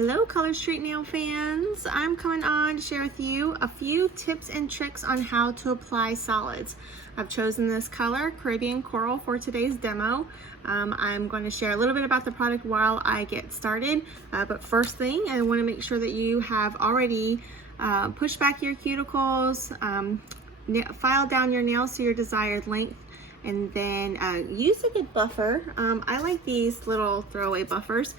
Hello Color Street nail fans, I'm coming on to share with you a few tips and tricks on how to apply solids. I've chosen this color, Caribbean Coral, for today's demo. I'm going to share a little bit about the product while I get started, but first thing, I want to make sure that you have already pushed back your cuticles, filed down your nails to your desired length, and then use a good buffer. I like these little throwaway buffers.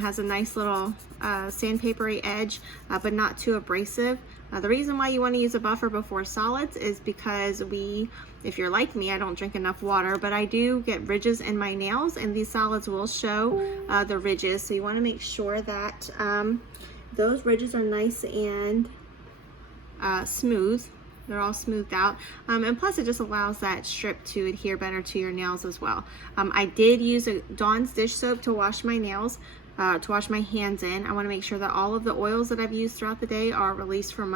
Has a nice little sandpapery edge, but not too abrasive. The reason why you want to use a buffer before solids is because if you're like me, I don't drink enough water, but I do get ridges in my nails, and these solids will show the ridges. So you want to make sure that those ridges are nice and smooth. They're all smoothed out, and plus it just allows that strip to adhere better to your nails as well. I did use a Dawn's dish soap to wash my nails, to wash my hands in. I want to make sure that all of the oils that I've used throughout the day are released from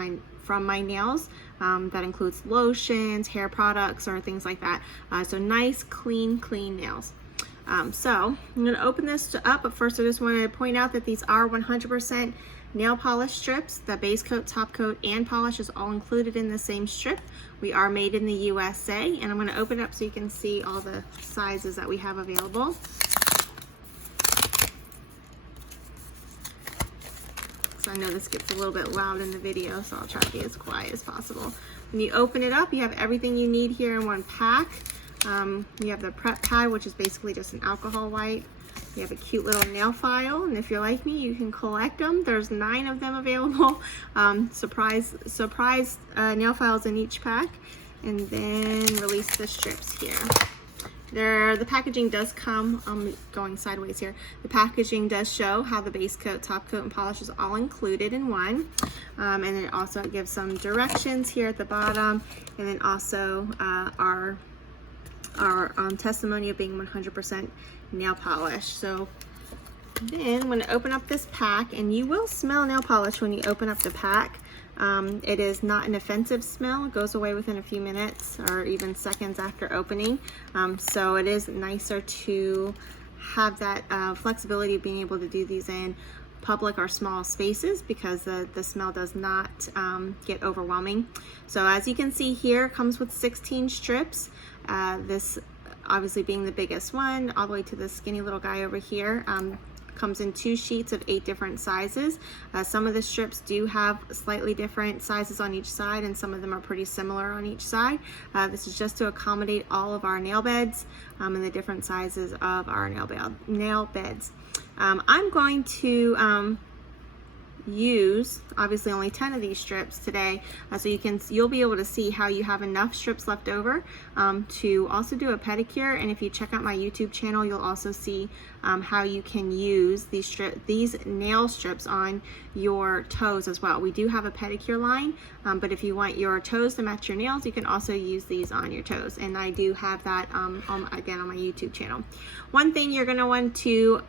my nails. That includes lotions, hair products, or things like that. So nice, clean nails. So I'm going to open this up, but first I just want to point out that these are 100% nail polish strips. The base coat, top coat, and polish is all included in the same strip. We are made in the USA, and I'm going to open it up so you can see all the sizes that we have available. So I know this gets a little bit loud in the video, so I'll try to be as quiet as possible. When you open it up, you have everything you need here in one pack. You have the prep pad, which is basically just an alcohol wipe. You have a cute little nail file, and if you're like me, you can collect them. There's 9 of them available. Surprise nail files in each pack. And then release the strips here. The packaging does come, I'm going sideways here. The packaging does show how the base coat, top coat, and polish is all included in one. And then it also gives some directions here at the bottom, and then also our testimony of being 100% nail polish. So then I'm going to open up this pack, and you will smell nail polish when you open up the pack. It is not an offensive smell. It goes away within a few minutes or even seconds after opening. So it is nicer to have that flexibility of being able to do these in public or small spaces, because the smell does not get overwhelming. So as you can see here, it comes with 16 strips. This obviously being the biggest one, all the way to the skinny little guy over here. Comes in 2 sheets of 8 different sizes. Some of the strips do have slightly different sizes on each side, and some of them are pretty similar on each side. This is just to accommodate all of our nail beds and the different sizes of our nail beds. I'm going to use obviously only 10 of these strips today, so you'll be able to see how you have enough strips left over to also do a pedicure. And if you check out my YouTube channel, you'll also see how you can use these nail strips on your toes as well. We do have a pedicure line, but if you want your toes to match your nails, you can also use these on your toes, and I do have that again on my YouTube channel. One thing you're going to want to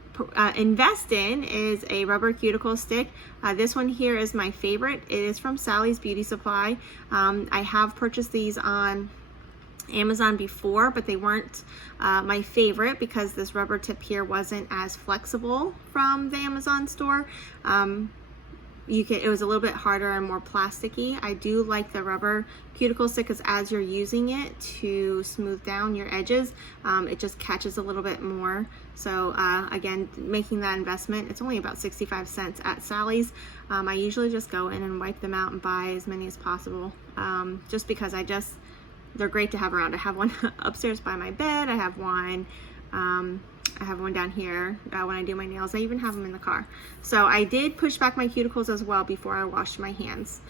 invest in is a rubber cuticle stick. This one here is my favorite. It is from Sally's Beauty Supply. I have purchased these on Amazon before, but they weren't my favorite because this rubber tip here wasn't as flexible from the Amazon store. It was a little bit harder and more plasticky. I do like the rubber cuticle stick, because as you're using it to smooth down your edges, it just catches a little bit more. So again, making that investment, it's only about 65 cents at Sally's. I usually just go in and wipe them out and buy as many as possible, just because they're great to have around. I have one upstairs by my bed. I have one down here when I do my nails. I even have them in the car. So I did push back my cuticles as well before I washed my hands.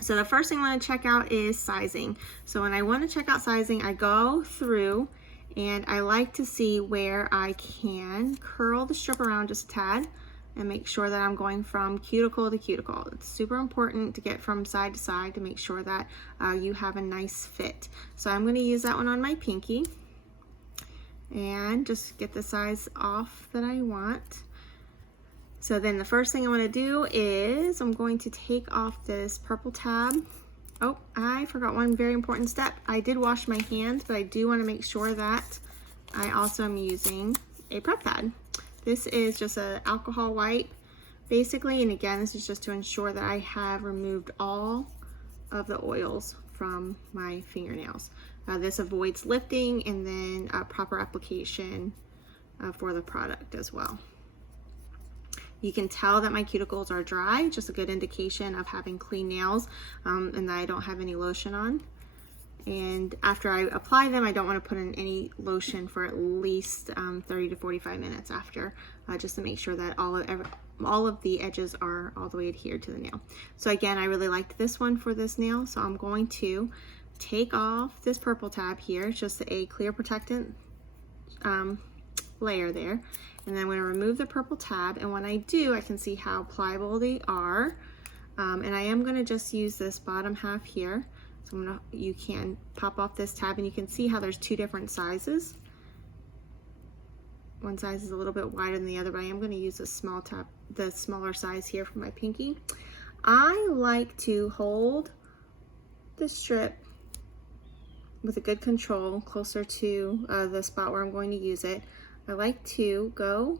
So the first thing I want to check out is sizing. So when I want to check out sizing, I go through and I like to see where I can curl the strip around just a tad and make sure that I'm going from cuticle to cuticle. It's super important to get from side to side to make sure that you have a nice fit. So I'm going to use that one on my pinky and just get the size off that I want. So then the first thing I want to do is I'm going to take off this purple tab. Oh, I forgot one very important step. I did wash my hands, but I do want to make sure that I also am using a prep pad. This is just an alcohol wipe basically. And again, this is just to ensure that I have removed all of the oils from my fingernails. This avoids lifting, and then proper application for the product as well. You can tell that my cuticles are dry, just a good indication of having clean nails, and that I don't have any lotion on. And after I apply them, I don't want to put in any lotion for at least 30 to 45 minutes after, just to make sure that all of the edges are all the way adhered to the nail. So again, I really liked this one for this nail, so I'm going to take off this purple tab here. It's just a clear protectant layer there. And then I'm going to remove the purple tab, and when I do, I can see how pliable they are. And I am going to just use this bottom half here. So you can pop off this tab, and you can see how there's two different sizes. One size is a little bit wider than the other, but I am going to use a small tab, the smaller size here for my pinky. I like to hold the strip with a good control closer to the spot where I'm going to use it. I like to go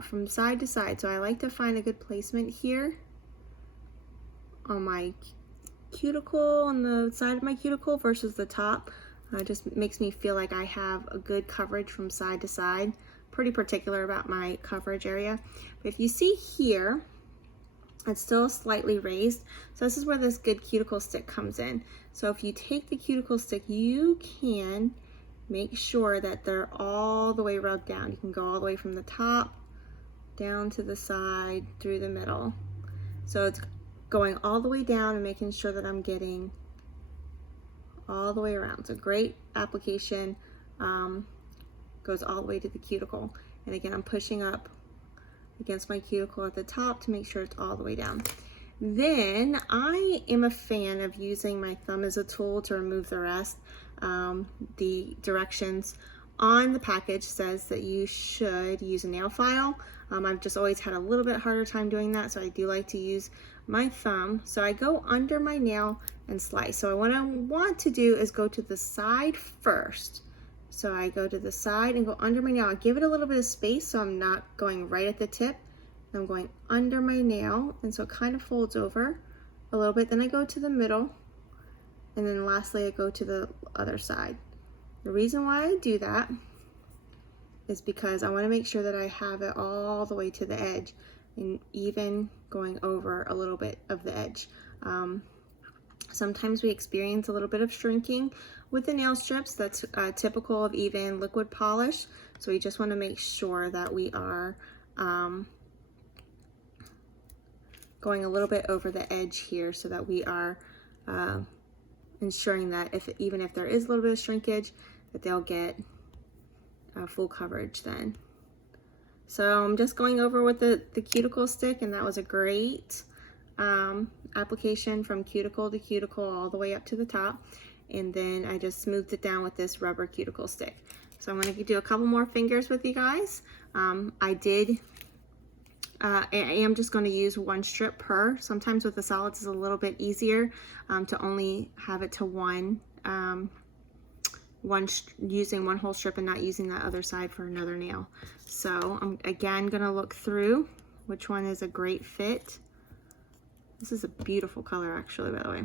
from side to side, so I like to find a good placement here on my cuticle, on the side of my cuticle versus the top. It just makes me feel like I have a good coverage from side to side. Pretty particular about my coverage area. But if you see here, it's still slightly raised. So this is where this good cuticle stick comes in. So if you take the cuticle stick, you can make sure that they're all the way rubbed down. You can go all the way from the top down to the side through the middle. So it's going all the way down and making sure that I'm getting all the way around. So great application, goes all the way to the cuticle. And again, I'm pushing up against my cuticle at the top to make sure it's all the way down. Then I am a fan of using my thumb as a tool to remove the rest. The directions on the package says that you should use a nail file. I've just always had a little bit harder time doing that, so I do like to use my thumb. So I go under my nail and slice. So what I want to do is go to the side first. So I go to the side and go under my nail. I give it a little bit of space so I'm not going right at the tip. I'm going under my nail, and so it kind of folds over a little bit. Then I go to the middle, and then lastly I go to the other side. The reason why I do that is because I want to make sure that I have it all the way to the edge, and even going over a little bit of the edge. Sometimes we experience a little bit of shrinking with the nail strips. That's typical of even liquid polish. So we just want to make sure that we are going a little bit over the edge here, so that we are ensuring that even if there is a little bit of shrinkage, that they'll get full coverage then. So I'm just going over with the cuticle stick, and that was a great application from cuticle to cuticle all the way up to the top. And then I just smoothed it down with this rubber cuticle stick. So I'm going to do a couple more fingers with you guys. I am just going to use one strip per. Sometimes with the solids it's a little bit easier to only have it to using one whole strip and not using that other side for another nail. So I'm again going to look through which one is a great fit. This is a beautiful color actually, by the way.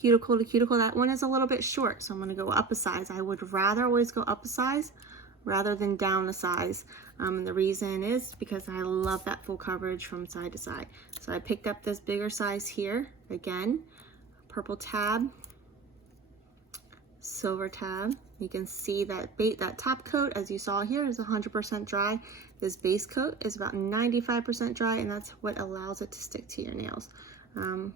Cuticle to cuticle, that one is a little bit short, so I'm going to go up a size. I would rather always go up a size rather than down a size. And the reason is because I love that full coverage from side to side. So I picked up this bigger size here. Again, purple tab, silver tab. You can see that that top coat, as you saw here, is 100% dry. This base coat is about 95% dry, and that's what allows it to stick to your nails.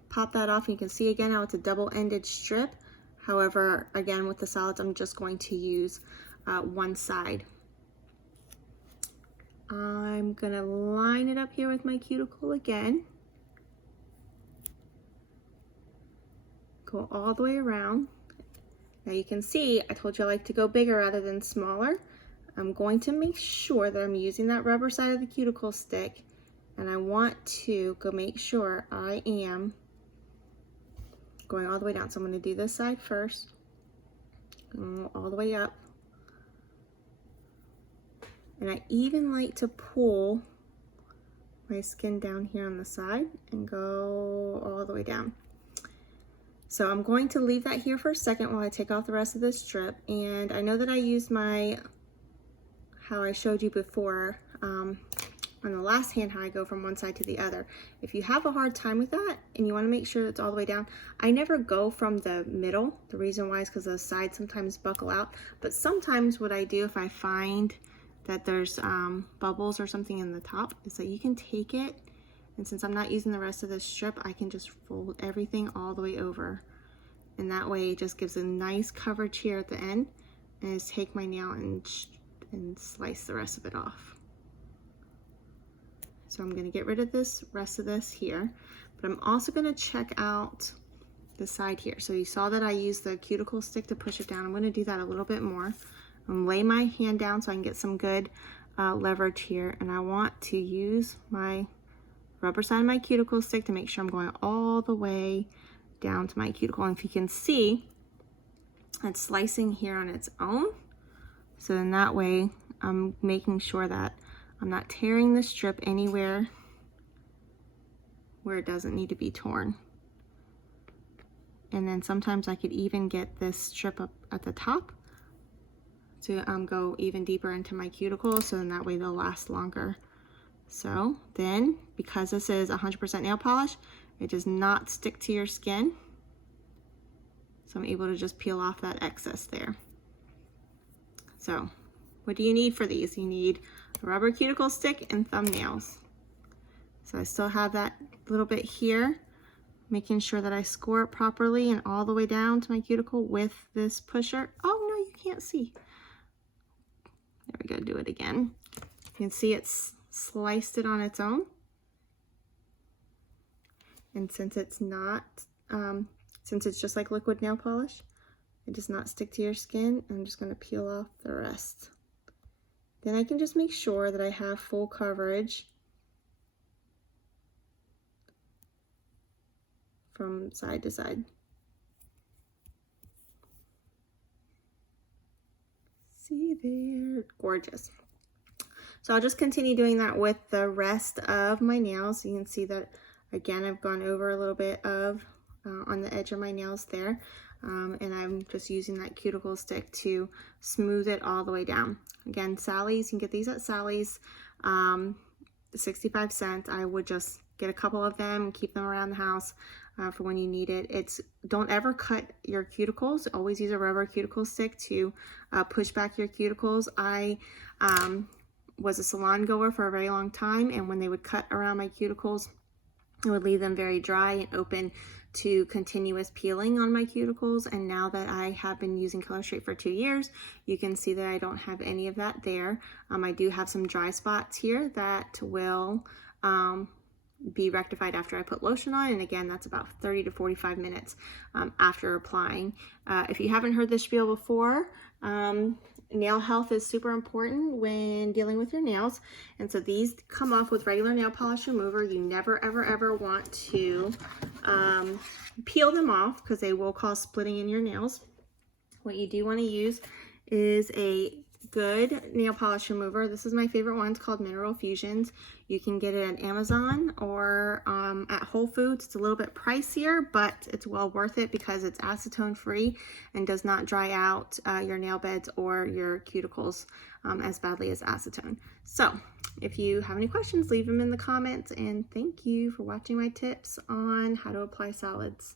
Pop that off, and you can see again how it's a double-ended strip. However, again, with the solids, I'm just going to use one side. I'm gonna line it up here with my cuticle again. Go all the way around. Now you can see, I told you I like to go bigger rather than smaller. I'm going to make sure that I'm using that rubber side of the cuticle stick, and I want to go make sure I am going all the way down. So I'm going to do this side first, all the way up. And I even like to pull my skin down here on the side and go all the way down. So I'm going to leave that here for a second while I take off the rest of this strip. And I know that I used how I showed you before on the last hand, how I go from one side to the other. If you have a hard time with that and you want to make sure it's all the way down, I never go from the middle. The reason why is because the sides sometimes buckle out. But sometimes what I do if I find that there's bubbles or something in the top is that you can take it, and since I'm not using the rest of this strip, I can just fold everything all the way over. And that way it just gives a nice coverage here at the end. And just take my nail and slice the rest of it off. So I'm gonna get rid of this rest of this here, but I'm also gonna check out the side here. So you saw that I used the cuticle stick to push it down. I'm gonna do that a little bit more. I'm gonna lay my hand down so I can get some good leverage here, and I want to use my rubber side of my cuticle stick to make sure I'm going all the way down to my cuticle. And if you can see, it's slicing here on its own. So then that way I'm making sure that I'm not tearing the strip anywhere where it doesn't need to be torn. And then sometimes I could even get this strip up at the top to go even deeper into my cuticle, so then that way they'll last longer. So then, because this is 100% nail polish, it does not stick to your skin. So I'm able to just peel off that excess there. So what do you need for these? You need a rubber cuticle stick and thumbnails. So I still have that little bit here, making sure that I score it properly and all the way down to my cuticle with this pusher. Oh no, you can't see. There we go, do it again. You can see it's sliced it on its own. And since it's not, since it's just like liquid nail polish, it does not stick to your skin. I'm just gonna peel off the rest. Then I can just make sure that I have full coverage from side to side. See there, gorgeous. So I'll just continue doing that with the rest of my nails. You can see that again, I've gone over a little bit of on the edge of my nails there. And I'm just using that cuticle stick to smooth it all the way down. Again, Sally's, you can get these at Sally's, 65 cents. I would just get a couple of them and keep them around the house for when you need it. Don't ever cut your cuticles. Always use a rubber cuticle stick to push back your cuticles. I was a salon goer for a very long time, and when they would cut around my cuticles, it would leave them very dry and open to continuous peeling on my cuticles. And now that I have been using Color Straight for 2 years, you can see that I don't have any of that there. I do have some dry spots here that will be rectified after I put lotion on, and again, that's about 30 to 45 minutes after applying. If you haven't heard this spiel before, nail health is super important when dealing with your nails, and so these come off with regular nail polish remover. You never ever want to peel them off because they will cause splitting in your nails. What you do want to use is a good nail polish remover. This is my favorite one. It's called Mineral Fusions. You can get it at Amazon or at Whole Foods. It's a little bit pricier, but it's well worth it because it's acetone free and does not dry out your nail beds or your cuticles as badly as acetone. So if you have any questions, leave them in the comments, and thank you for watching my tips on how to apply solids.